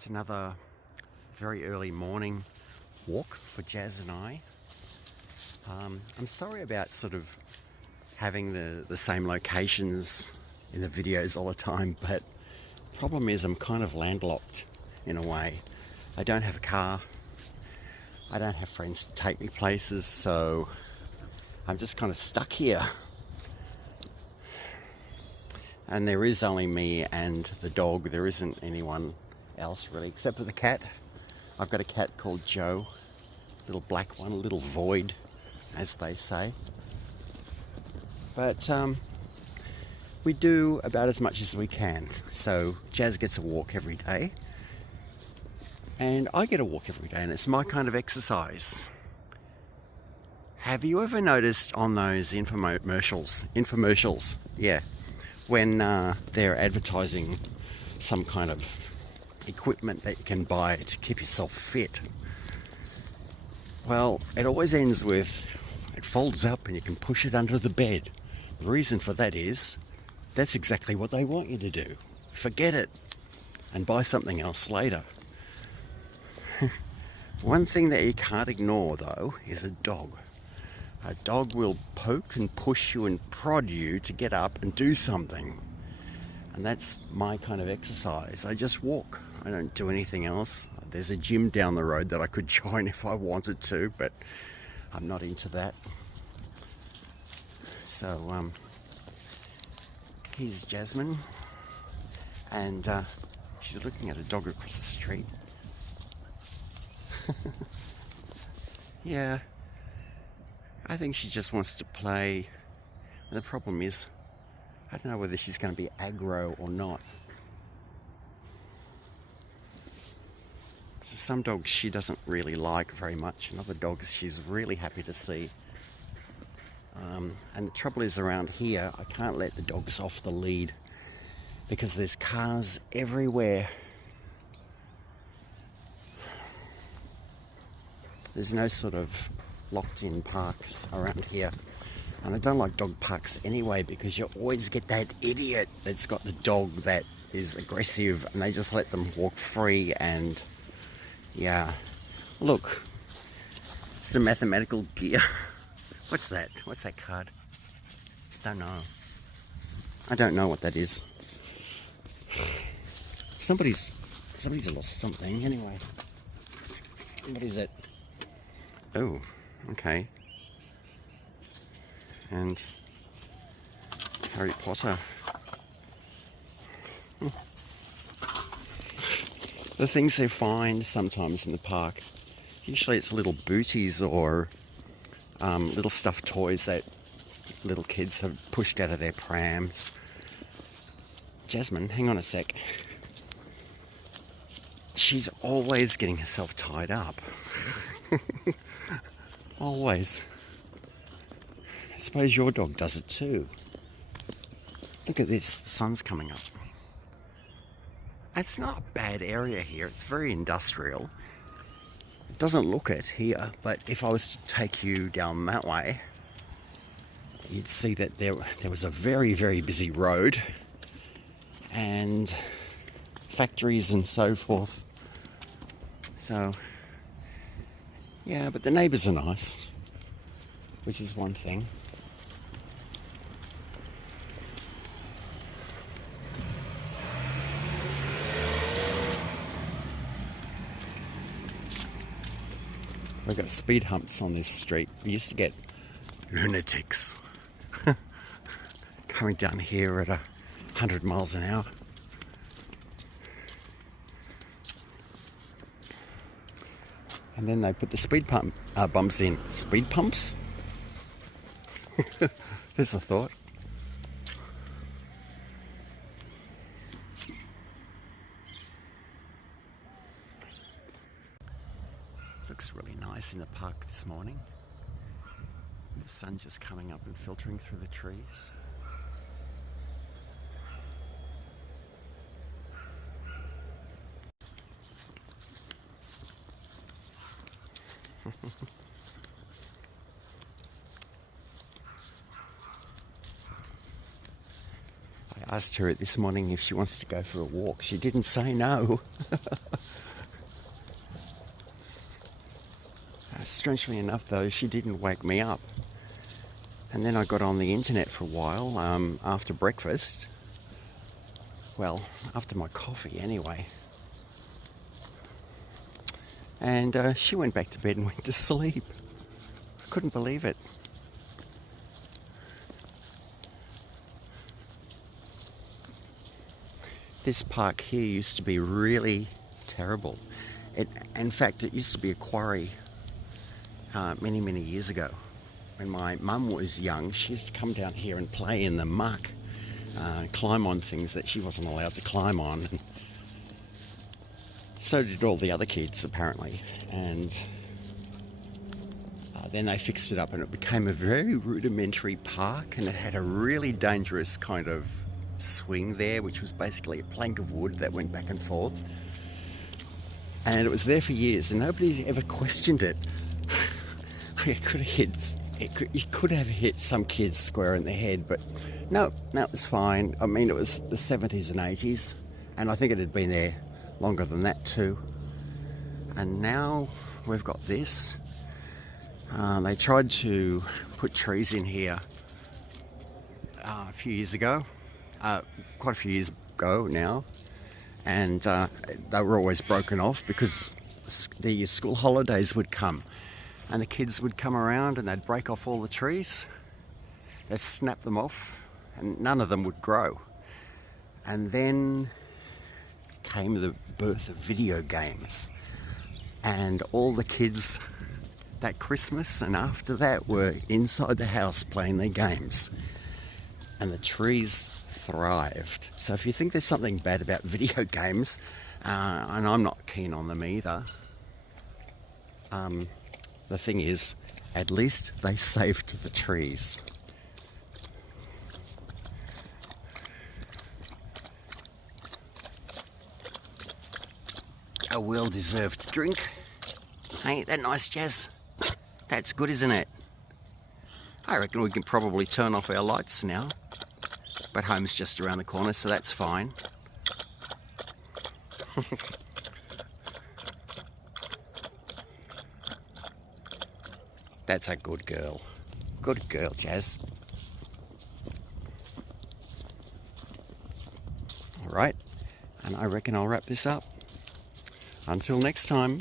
It's another very early morning walk for Jazz and I. I'm sorry about sort of having the same locations in the videos all the time, but the problem is I'm kind of landlocked in a way. I don't have a car, I don't have friends to take me places, so I'm just kind of stuck here. And there is only me and the dog. There isn't anyone else really, except for the cat. I've got a cat called Joe, little black one, a little void, as they say. But we do about as much as we can. So Jazz gets a walk every day, and I get a walk every day, and it's my kind of exercise. Have you ever noticed on those infomercials, yeah, when they're advertising some kind of equipment that you can buy to keep yourself fit? Well, it always ends with, it folds up and you can push it under the bed. The reason for that is, that's exactly what they want you to do. Forget it and buy something else later. One thing that you can't ignore though is a dog. A dog will poke and push you and prod you to get up and do something. And that's my kind of exercise. I just walk. I don't do anything else. There's a gym down the road that I could join if I wanted to, but I'm not into that. So, here's Jasmine, and she's looking at a dog across the street. Yeah, I think she just wants to play. And the problem is, I don't know whether she's going to be aggro or not. So some dogs she doesn't really like very much, and other dogs she's really happy to see. And the trouble is, around here, I can't let the dogs off the lead because there's cars everywhere. There's no sort of locked-in parks around here. And I don't like dog parks anyway, because you always get that idiot that's got the dog that is aggressive and they just let them walk free. And yeah, look, some mathematical gear. What's that? What's that card? Don't know. I don't know what that is. Somebody's lost something anyway. What is it? Oh, okay. And Harry Potter. The things they find sometimes in the park, usually it's little booties or little stuffed toys that little kids have pushed out of their prams. Jasmine, hang on a sec. She's always getting herself tied up. Always. I suppose your dog does it too. Look at this, the sun's coming up. It's not a bad area here, it's very industrial. It doesn't look it here, but if I was to take you down that way, you'd see that there was a very, very busy road and factories and so forth. So, yeah, but the neighbours are nice, which is one thing. We've got speed humps on this street. We used to get lunatics coming down here at 100 miles an hour. And then they put the speed bumps in. Speed pumps? There's a thought. Looks really nice in the park this morning. The sun just coming up and filtering through the trees. I asked her this morning if she wants to go for a walk. She didn't say no. Strangely enough, though, she didn't wake me up. And then I got on the internet for a while after breakfast. Well, after my coffee anyway. And she went back to bed and went to sleep. I couldn't believe it. This park here used to be really terrible. In fact, it used to be a quarry many, many years ago. When my mum was young, she used to come down here and play in the muck, climb on things that she wasn't allowed to climb on. And so did all the other kids, apparently. And then they fixed it up and it became a very rudimentary park, and it had a really dangerous kind of swing there, which was basically a plank of wood that went back and forth. And it was there for years and nobody ever questioned it. You could have hit some kids square in the head, but no, it was fine. I mean, it was the 70s and 80s, and I think it had been there longer than that too. And now we've got this. They tried to put trees in here a few years ago, quite a few years ago now, and they were always broken off because the school holidays would come and the kids would come around and they'd break off all the trees, they'd snap them off, and none of them would grow. And then came the birth of video games, and all the kids that Christmas and after that were inside the house playing their games, and the trees thrived. So if you think there's something bad about video games, and I'm not keen on them either, the thing is, at least they saved the trees. A well-deserved drink. Ain't that nice, Jazz? That's good, isn't it? I reckon we can probably turn off our lights now. But home's just around the corner, so that's fine. That's a good girl. Good girl, Jazz. Alright, and I reckon I'll wrap this up. Until next time.